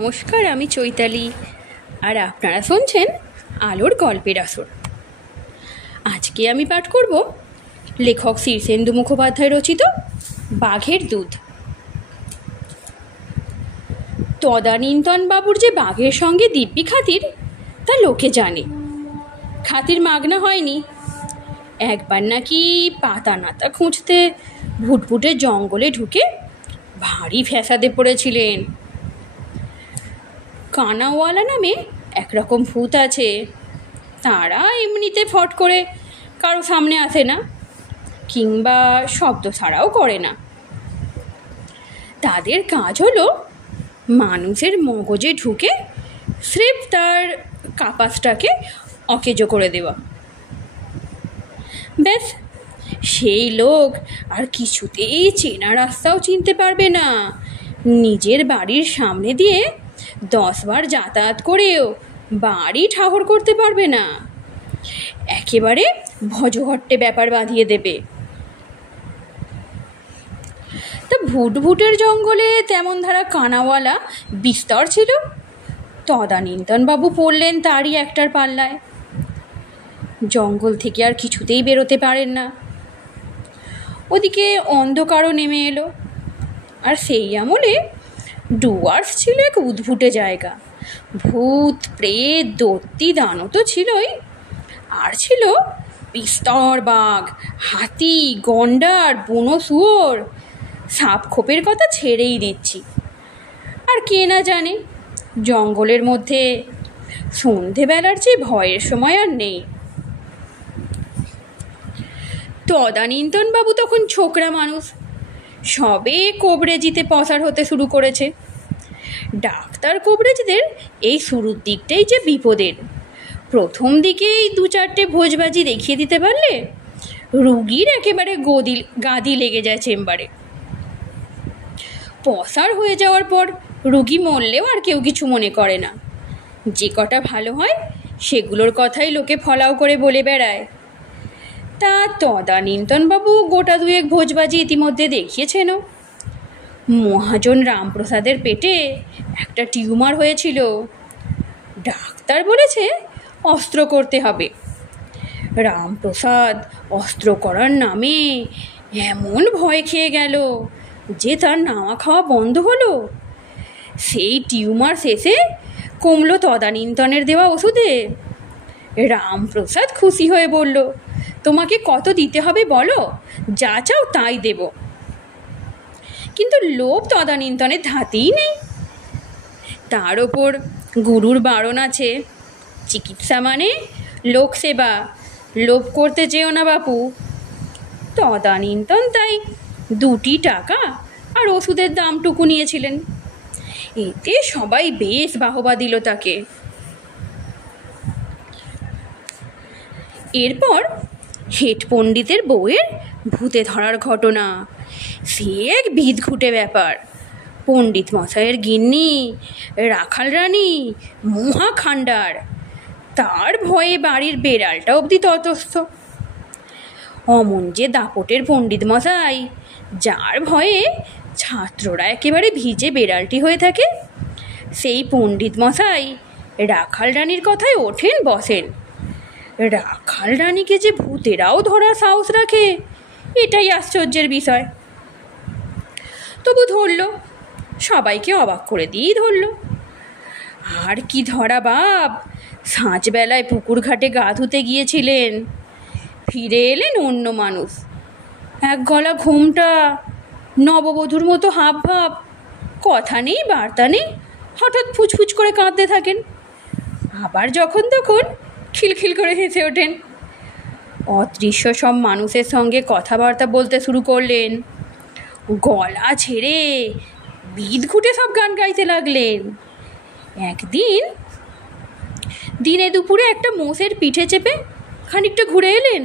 নমস্কার, আমি চৈতালি, আর আপনারা শুনছেন আলোর গল্পের আসর। আজকে আমি পাঠ করব লেখক শীর্ষেন্দু মুখোপাধ্যায় রচিত বাঘের দুধ। তদানীন্তন বাবুর যে বাঘের সঙ্গে দিব্যি খাতির তা লোকে জানে। খাতির মাগনা হয়নি। একবার নাকি পাতা নাতা খুঁজতে ভুটভুটের জঙ্গলে ঢুকে ভারী ফ্যাসাদে পড়েছিলেন। কানাওয়ালা নামে একরকম ভূত আছে, তারা এমনিতে ফট করে কারো সামনে আসে না, কিংবা শব্দ ছাড়াও করে না। তাদের কাজ হলো মানুষের মগজে ঢুকে স্রেফ তার কাপাসটাকে অকেজো করে দেওয়া। ব্যাস, সেই লোক আর কিছুতেই চেনা রাস্তাও চিনতে পারবে না। নিজের বাড়ির সামনে দিয়ে 10 বার যাতায়াত করেও বাড়ি ঠাহর করতে পারবে না। একেবারে ভজঘট্টে ব্যাপার বাঁধিয়ে দেবে। তা ভুটভুটের জঙ্গলে তেমন ধারা কানাওয়ালা বিস্তর ছিল। তদানীন্তনবাবু পড়লেন তারই একটার পাল্লায়। জঙ্গল থেকে আর কিছুতেই বেরোতে পারেন না। ওদিকে অন্ধকারও নেমে এলো। আর সেই আমলে ডুয়ার্স ছিল এক উদ্ভুটে জায়গা। ভূত, প্রেত, দৈত্যী, দানব তো ছিলই, আর ছিল বিস্তর বাঘ, হাতি, গন্ডার, বুনো শুয়োর। সাপ খোপের কথা ছেড়েই দিচ্ছি। আর কে না জানে, জঙ্গলের মধ্যে সন্ধেবেলার চেয়ে ভয়ের সময় আর নেই। তদানীন্তনবাবু তখন ছোকরা মানুষ, সবে কোবরেজিতে পসার হতে শুরু করেছে। ডাক্তার কোবরেজদের এই শুরুর দিকটাই যে বিপদের। প্রথম দিকেই 2-4টে ভোজবাজি দেখিয়ে দিতে পারলে রুগীর একেবারে গাদি লেগে যায় চেম্বারে। পসার হয়ে যাওয়ার পর রুগী মরলেও আর কেউ কিছু মনে করে না। যে কটা ভালো হয় সেগুলোর কথাই লোকে ফলাও করে বলে বেড়ায়। তা তদানীন্তনবাবু গোটা 2 ভোজবাজি ইতিমধ্যে দেখিয়েছেনও। মহাজন রামপ্রসাদের পেটে একটা টিউমার হয়েছিল। ডাক্তার বলেছে অস্ত্র করতে হবে। রামপ্রসাদ অস্ত্র করার নামে এমন ভয় খেয়ে গেল যে তার নাওয়া খাওয়া বন্ধ হলো। সেই টিউমার শেষে কমলো তদানীন্তনের দেওয়া ওষুধে। রামপ্রসাদ খুশি হয়ে বলল, তোমাকে কত দিতে হবে বলো, যা চাও তাই দেব। কিন্তু লোভ তদানীন্তনের ধাতেই নেই। তার ওপর গুরুর বারণ আছে, চিকিৎসা মানে লোকসেবা, লোভ করতে চেও না বাপু। তদানীন্তন তাই 2টি টাকা আর ওষুধের দামটুকু নিয়েছিলেন। এতে সবাই বেশ বাহবা দিল তাকে। এরপর হেড পণ্ডিতের বউয়ের ভূতে ধরার ঘটনা। সে এক বিদঘুটে ব্যাপার। পণ্ডিত মশাইয়ের গিন্নি রাখাল রানী মহা খান্ডার। তার ভয়ে বাড়ির বেড়ালটা অবধি ততস্থ। অমন যে দাপটের পণ্ডিত মশাই, যার ভয়ে ছাত্ররা একেবারে ভিজে বেড়ালটি হয়ে থাকে, সেই পণ্ডিত মশাই রাখাল রানীর কথায় ওঠেন বসেন। রাখাল রানীকে যে ভূতেরাও ধরার সাহস রাখে, এটাই আশ্চর্যের বিষয়। তবু ধরল, সবাইকে অবাক করে দিয়েই ধরল। আর কি ধরা বাপ! সাঁঝবেলায় পুকুর ঘাটে গা ধুতে গিয়েছিলেন, ফিরে এলেন অন্য মানুষ। এক গলা ঘোমটা, নববধূর মতো হাব ভাব, কথা নেই বার্তা নেই, হঠাৎ ফুচফুচ করে কাঁদতে থাকেন। আবার যখন তখন খিলখিল করে হেসে ওঠেন। অদৃশ্য সব মানুষের সঙ্গে কথাবার্তা বলতে শুরু করলেন। গলা ছেড়ে বিদঘুটে সব গান গাইতে লাগলেন। একদিন দিনে দুপুরে একটা মোষের পিঠে চেপে খানিকটা ঘুরে এলেন।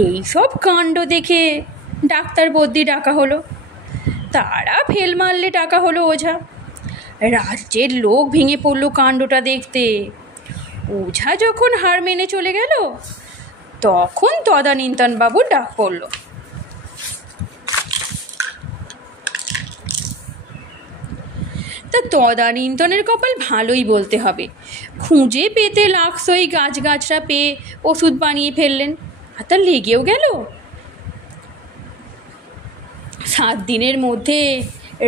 এই সব কাণ্ড দেখে ডাক্তার বদ্যি ডাকা হলো। তারা ফেল মারলে ডাকা হলো ওঝা। রাজ্যের লোক ভেঙে পড়লো কাণ্ডটা দেখতে। ওঝা যখন হার মেনে চলে গেল, তখন তদানীন্তনবাবুর ডাক পড়ল। তা তদানীন্তনের কপাল ভালোই বলতে হবে, খুঁজে পেতে লাক্সই গাছগাছরা পেয়ে ওষুধ বানিয়ে ফেললেন, আর তা লেগেও গেল। 7 দিনের মধ্যে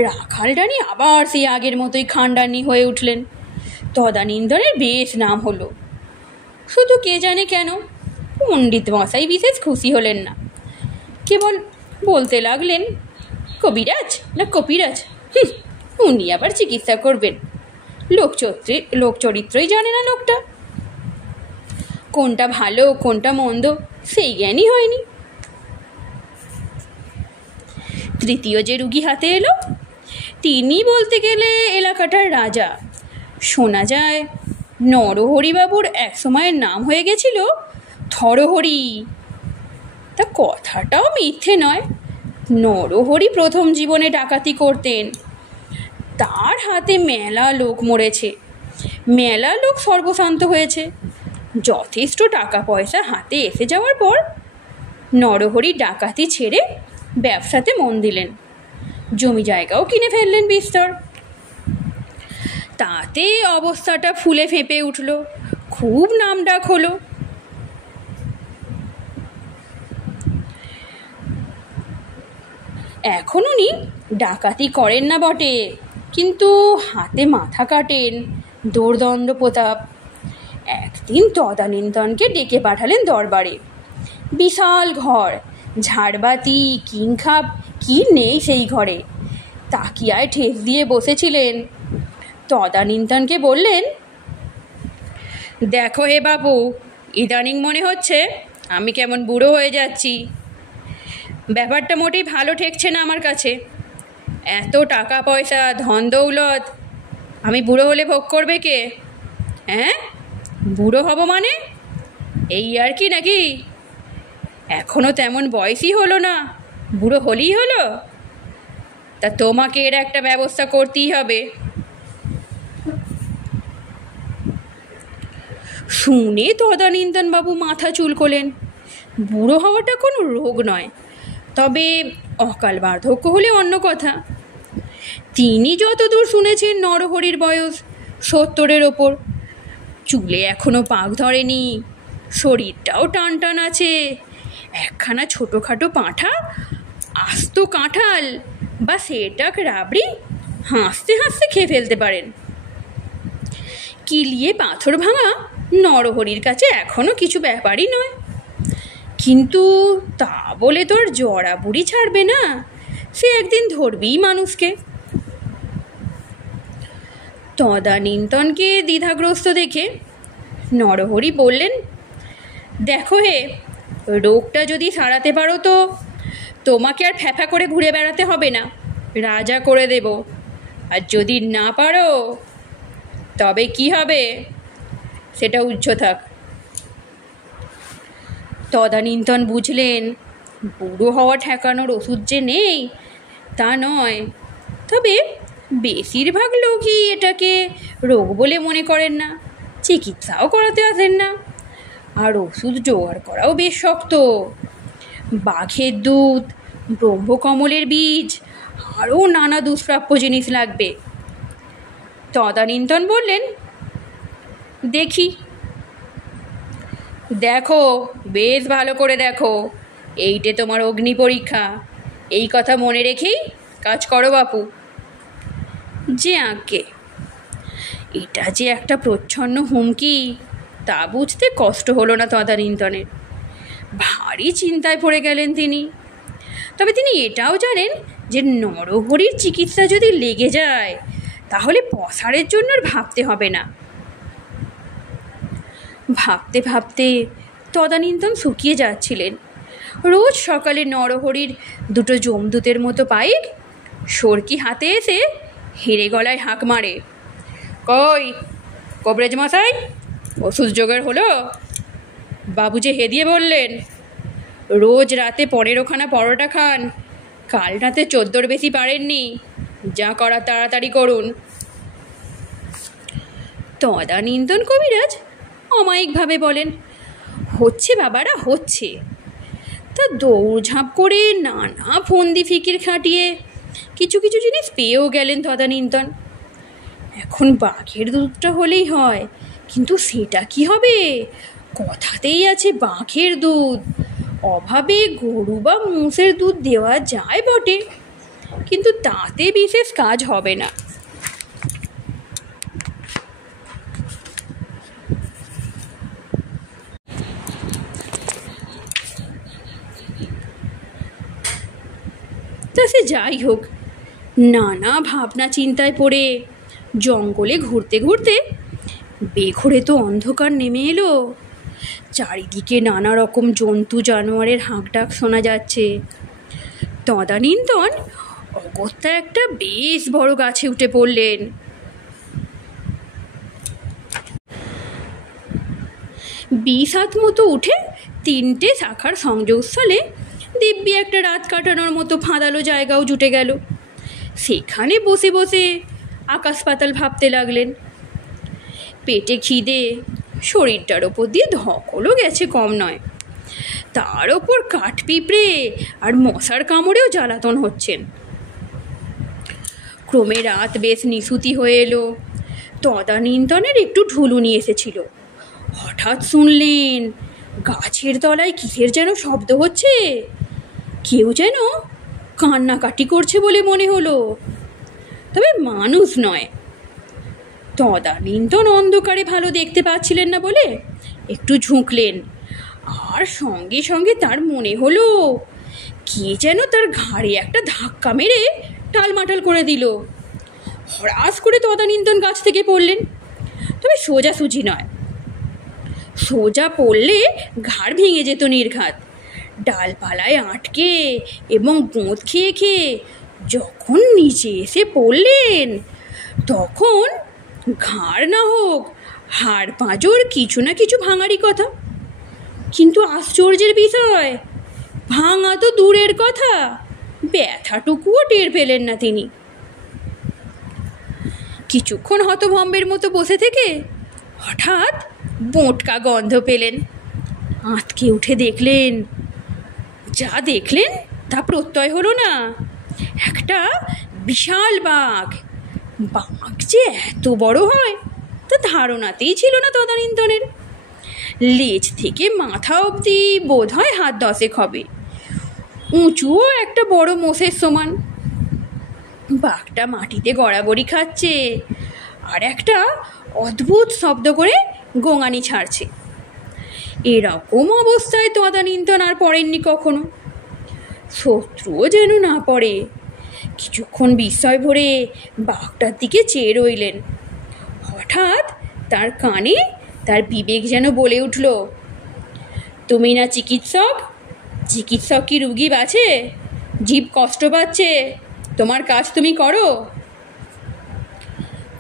রাখাল রানী আবার সেই আগের মতোই খানরানী হয়ে উঠলেন। তদানীন্তনের বেশ নাম হলো। শুধু কে জানে কেন পণ্ডিত মশাই বিশেষ খুশি হলেন না, কেবল বলতে লাগলেন, কবিরাজ না কপিরাজ, উনি আবার চিকিৎসা করবেন, লোকচরিত্রই জানে না লোকটা, কোনটা ভালো কোনটা মন্দ সেই জ্ঞানই হয়নি। তৃতীয় যে রুগী হাতে এলো তিনি বলতে গেলে এলাকাটার রাজা। শোনা যায় নরহরিবাবুর এক সময়ের নাম হয়ে গেছিল থরহরি। তা কথাটাও মিথ্যে নয়। নরহরি প্রথম জীবনে ডাকাতি করতেন, তার হাতে মেলা লোক মরেছে, মেলা লোক সর্বশান্ত হয়েছে। যথেষ্ট টাকা পয়সা হাতে এসে যাওয়ার পর নরহরি ডাকাতি ছেড়ে ব্যবসাতে মন দিলেন, জমি জায়গাও কিনে ফেললেন বিস্তর। তাতে অবস্থাটা ফুলে ফেঁপে উঠল, খুব নামডাক হলো। এখন উনি ডাকাতি করেন না বটে, কিন্তু হাতে মাথা কাটেন দোর্দণ্ড প্রতাপ। একদিন তদানীন্তনকে ডেকে পাঠালেন দরবারে। বিশাল ঘর, ঝাড়বাতি কিংখাপ কি নেই সেই ঘরে। তাকিয়ায় ঠেস দিয়ে বসেছিলেন। তদানীন্তনকে বললেন, দেখো হে বাবু, ইদানিং মনে হচ্ছে আমি কেমন বুড়ো হয়ে যাচ্ছি। ব্যাপারটা মোটেই ভালো ঠেকছে না আমার কাছে। এত টাকা পয়সা ধন দৌলত আমি বুড়ো হলে ভোগ করবে কে? হ্যাঁ, বুড়ো হব মানে এই আর কি নাকি? এখনও তেমন বয়সই হলো না, বুড়ো হলেই হলো? তা তোমাকে এর একটা ব্যবস্থা করতেই হবে। শুনে তদানীন্তনবাবু মাথা চুলকোলেন। বুড়ো হওয়াটা কোনো রোগ নয়, তবে অকাল বার্ধক্য হলে অন্য কথা। তিনি যতদূর শুনেছেন নরহরির বয়স 70-এর ওপর, চুলে এখনো পাক ধরেনি, শরীরটাও টান টান আছে। একখানা ছোটোখাটো পাঁঠা, আস্ত কাঁঠাল বা সেটাক রাবড়ি হাসতে হাসতে খেয়ে ফেলতে পারেন। কিলিয়ে পাথর ভাঙা নরহরির কাছে এখনো কিছু ব্যাপারই নয়। কিন্তু তা বলে তোর জড়া বুড়ি ছাড়বে না, সে একদিন ধরবেই মানুষকে। তদানীন্তনকে দ্বিধাগ্রস্ত দেখে নরহরি বললেন, দেখো হে, রোগটা যদি সারাতে পারো তো তোমাকে আর ফ্যাফা করে ঘুরে বেড়াতে হবে না, রাজা করে দেব। আর যদি না পারো তবে কি হবে সেটা উজ্জ্ব থাক। তদানীন্তন বুঝলেন বুড়ো হওয়া ঠেকানোর ওষুধ যে নেই তা নয়, তবে বেশিরভাগ লোকই এটাকে রোগ বলে মনে করেন না, চিকিৎসাও করাতে আসেন না। আর ওষুধ জোগাড় করাও বেশ শক্ত। বাঘের দুধ, ব্রহ্মকমলের বীজ, আরও নানা দুষ্প্রাপ্য জিনিস লাগবে। তদানীন্তন বললেন, দেখি। দেখো, বেশ ভালো করে দেখো, এইটে তোমার অগ্নি পরীক্ষা, এই কথা মনে রেখেই কাজ করো বাপু। যে আঁকে এটা যে একটা প্রচ্ছন্ন হুমকি তা বুঝতে কষ্ট হলো না তদানীন্তনের। ভারী চিন্তায় পড়ে গেলেন তিনি। তবে তিনি এটাও জানেন যে নরহরির চিকিৎসা যদি লেগে যায় তাহলে পসারের জন্য আর ভাবতে হবে না। ভাবতে ভাবতে তদানীন্তন শুকিয়ে যাচ্ছিলেন। রোজ সকালে নরহরির 2টো যমদূতের মতো পাইক সরকি হাতে এসে হেরে গলায় হাঁক মারে, কই কবরেজ মশাই, ওষুধ জোগাড় হলো? বাবু যে হেদিয়ে বললেন রোজ রাতে 15খানা পরোটা খান, কাল রাতে 14-র বেশি পারেননি, যা করা তাড়াতাড়ি করুন। তদানীন্তন কবিরাজ অমায়িকভাবে বলেন, হচ্ছে বাবারা, হচ্ছে। তা দৌড়ঝাঁপ করে নানা ফন্দি ফিকির খাটিয়ে কিছু কিছু জিনিস পেয়েও গেলেন তদানীন্তন। এখন বাঘের দুধটা হলেই হয়, কিন্তু সেটা কি হবে? কথাতেই আছে বাঘের দুধ, অভাবে গরু বা মোষের দুধ দেওয়া যায় বটে, কিন্তু তাতে বিশেষ কাজ হবে না। তা সে যাই হোক, নানা ভাবনা চিন্তায় পড়ে জঙ্গলে ঘুরতে ঘুরতে বেঘোরে তো অন্ধকার নেমে এলো। চারিদিকে নানা রকম জন্তু জানোয়ারের হাঁকডাক শোনা যাচ্ছে। তদানীন্তন অগত্যা একটা বেশ বড় গাছে উঠে পড়লেন। বিশ হাত মতো উঠে 3টে শাখার সংযোগস্থলে দিব্যি একটা রাত কাটানোর মতো ফাঁদালো জায়গাও জুটে গেল। সেখানে বসে বসে আকাশ পাতাল ভাবতে লাগলেন। পেটে খিদে, শরীরটার ওপর দিয়ে ধকলও গেছে কম নয়, তার ওপর কাঠ পিঁপড়ে আর মশার কামড়েও জ্বালাতন হচ্ছেন। ক্রমে রাত বেশ নিশুতি হয়ে এলো। তদানীন্তনের একটু ঢুলুনি এসেছিল। হঠাৎ শুনলেন গাছের তলায় কিসের যেন শব্দ হচ্ছে। কেউ যেন কান্নাকাটি করছে বলে মনে হলো, তবে মানুষ নয়। তদানীন্তন অন্ধকারে ভালো দেখতে পাচ্ছিলেন না বলে একটু ঝুঁকলেন, আর সঙ্গে সঙ্গে তার মনে হলো কে যেন তার ঘাড়ে একটা ধাক্কা মেরে টালমাটাল করে দিল। হঠাৎ করে তদানীন্তন গাছ থেকে পড়লেন, তবে সোজাসুজি নয়। সোজা পড়লে ঘাড় ভেঙে যেত নির্ঘাত। ডালপালায় আটকে এবং গোঁদ খেয়ে খেয়ে যখন নিচে এসে পড়লেন, তখন ঘাড় না হোক হাড় পাঁজর কিছু না কিছু ভাঙারই কথা। কিন্তু আশ্চর্যের বিষয়, ভাঙা তো দূরের কথা, ব্যথাটুকুও টের পেলেন না তিনি। কিছুক্ষণ হতভম্বের মতো বসে থেকে হঠাৎ বোঁটকা গন্ধ পেলেন। আঁতকে উঠে দেখলেন, যা দেখলেন তা প্রত্যয় হলো না, একটা বিশাল বাঘ। বাঘ যে এত বড় হয় তা ধারণাতেই ছিল না তদানীন্তনের। লেজ থেকে মাথা অবধি বোধ হয় হাত 10 হবে, উঁচুও একটা বড় মোষের সমান। বাঘটা মাটিতে গড়াগড়ি খাচ্ছে আর একটা অদ্ভুত শব্দ করে গোঙানি ছাড়ছে। এরকম অবস্থায় তদানীন্তন আর পড়েননি কখনো। শত্রুও যেন না পড়ে। কিছুক্ষণ বিস্ময় ভরে বাঘটার দিকে চেয়ে রইলেন। হঠাৎ তার কানে তার বিবেক যেন বলে উঠল, তুমি না চিকিৎসক? চিকিৎসক কি রুগী বাঁচে? জীব কষ্ট পাচ্ছে, তোমার কাজ তুমি করো।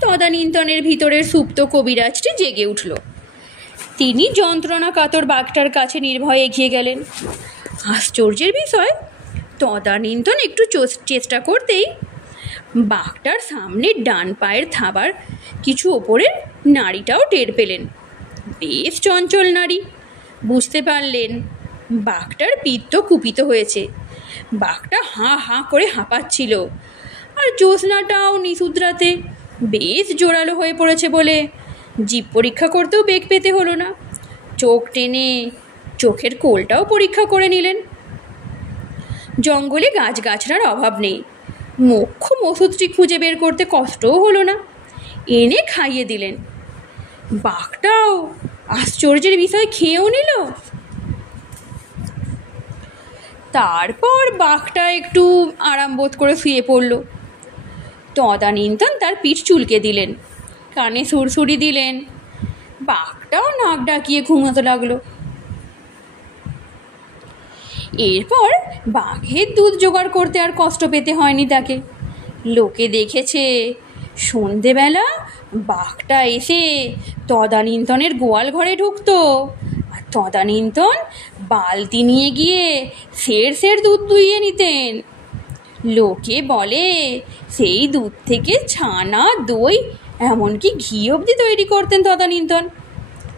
তদানীন্তনের ভিতরের সুপ্ত কবিরাজটি জেগে উঠল। তিনি যন্ত্রণা কাতর বাঘটার কাছে নির্ভয়ে এগিয়ে গেলেন। আশ্চর্যের বিষয়, তদানীন্তন একটু চেষ্টা করতেই বাঘটার সামনে ডান পায়ের থাবার কিছু ওপরের নাড়িটাও টের পেলেন। বেশ চঞ্চল নাড়ি। বুঝতে পারলেন বাঘটার পিত্ত কুপিত হয়েছে। বাঘটা হাঁ হাঁ করে হাঁপাচ্ছিল, আর জ্যোৎস্নাটাও নিশুদ্রাতে বেশ জোরালো হয়ে পড়েছে বলে জিভ পরীক্ষা করতেও বেগ পেতে হলো না। চোখ টেনে চোখের কোলটাও পরীক্ষা করে নিলেন। জঙ্গলে গাছগাছড়ার অভাব নেই, মোক্ষম ওষুধটি খুঁজে বের করতে কষ্টও হলো না, এনে খাইয়ে দিলেন। বাঘটাও আশ্চর্যের বিষয় খেয়েও নিল। তারপর বাঘটা একটু আরাম বোধ করে শুয়ে পড়ল। তদানীন্তন তার পিঠ চুলকে দিলেন, কানে সুরসুরি দিলেন। বাঘটাও নাক ডাকিয়ে ঘুমোতে লাগলো। এরপর বাঘের দুধ জোগাড় করতে আর কষ্ট পেতে হয়নি তাকে। লোকে দেখেছে সন্ধেবেলা বাঘটা এসে তদানীন্তনের গোয়াল ঘরে ঢুকতো, আর তদানীন্তন বালতি নিয়ে গিয়ে সের দুধ দুইয়ে নিতেন। লোকে বলে সেই দুধ থেকে ছানা, দই, এমনকি ঘি অবধি তৈরি করতেন তদানীন্তন।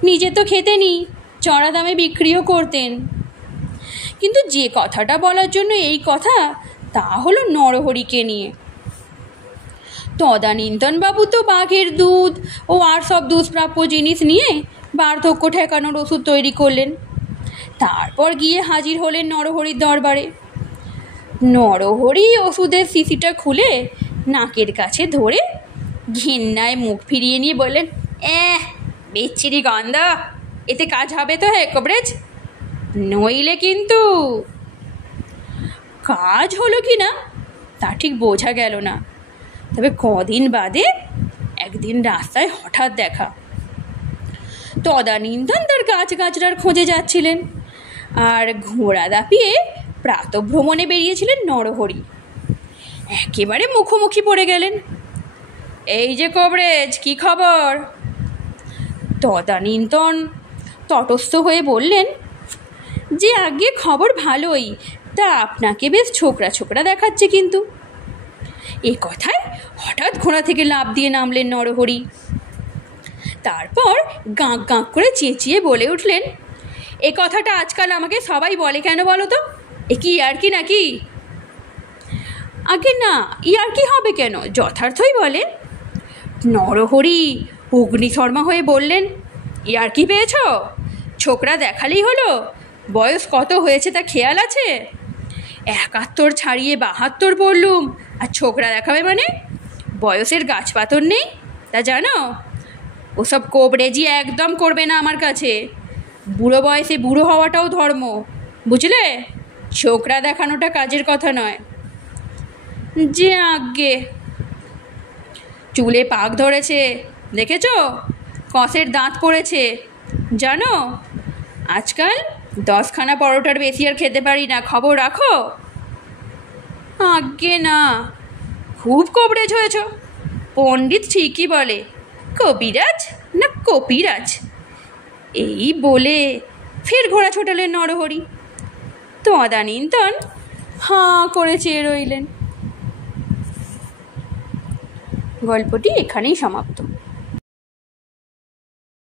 নিজে তো খেতেনই, চড়া দামে বিক্রিও করতেন। কিন্তু যে কথাটা বলার জন্য এই কথা, তা হলো নরহরিকে নিয়ে। তদানীন্তনবাবু তো বাঘের দুধ ও আর সব দুষ্প্রাপ্য জিনিস নিয়ে বার্ধক্য ঠেকানোর ওষুধ তৈরি করলেন। তারপর গিয়ে হাজির হলেন নরহরির দরবারে। নরহরি ওষুধের শিশিটা খুলে নাকের কাছে ধরে ঘেন্নায় মুখ ফিরিয়ে নিয়ে বললেন, বিচ্ছিরি গন্ধ, এতে কাজ হবে তো হে কবরেজ? নইলে কিন্তু। কাজ হলো কি না তা ঠিক বোঝা গেল না, তবে কদিন বাদে একদিন রাস্তায় হঠাৎ দেখা। তদানীন্তন তার গাছগাছড়ার খোঁজে যাচ্ছিলেন, আর ঘোড়া দাপিয়ে প্রাতভ্রমণে বেরিয়েছিলেন নরহরি। একেবারে মুখোমুখি পড়ে গেলেন। এই যে কবরেজ, কি খবর? তদানীন্তন তটস্থ হয়ে বললেন যে, আগে খবর ভালোই, তা আপনাকে বেশ ছোকরা ছোকরা দেখাচ্ছে কিন্তু। এ কথায় হঠাৎ ঘোড়া থেকে লাফ দিয়ে নামলেন নরহরি। তারপর গাঁক গাঁক করে চেঁচিয়ে বলে উঠলেন, এ কথাটা আজকাল আমাকে সবাই বলে কেন বলো তো? এ কি ইয়ার্কি নাকি? আগে না, ইয়ার্কি হবে কেন, যথার্থই বলে। নরহরি অগ্নিশর্মা হয়ে বললেন, ইয়ার্কি পেয়েছ? ছোকরা দেখালেই হলো? বয়স কত হয়েছে তা খেয়াল আছে? 71 ছাড়িয়ে 72 পড়লুম, আর ছোকরা দেখাবে মানে? বয়সের গাছপাতর নেই তা জানো? ওসব কোবরেজি একদম করবে না আমার কাছে। বুড়ো বয়সে বুড়ো হওয়াটাও ধর্ম, বুঝলে? ছোকরা দেখানোটা কাজের কথা নয়। যে আজ্ঞে। চুলে পাক ধরেছে দেখেছ? কষের দাঁত পড়েছে জানো? আজকাল 10খানা পরোটার বেশি আর খেতে পারি না, খবর রাখো। আজ্ঞে না, খুব কবরেজ হয়েছ। পণ্ডিত ঠিকই বলে, কবিরাজ না কপিরাজ। এই বলে ফের ঘোড়া ছোটালেন নরহরি। তদানীন্তন হাঁ করে চেয়ে রইলেন। গল্পটি এখানেই সমাপ্ত।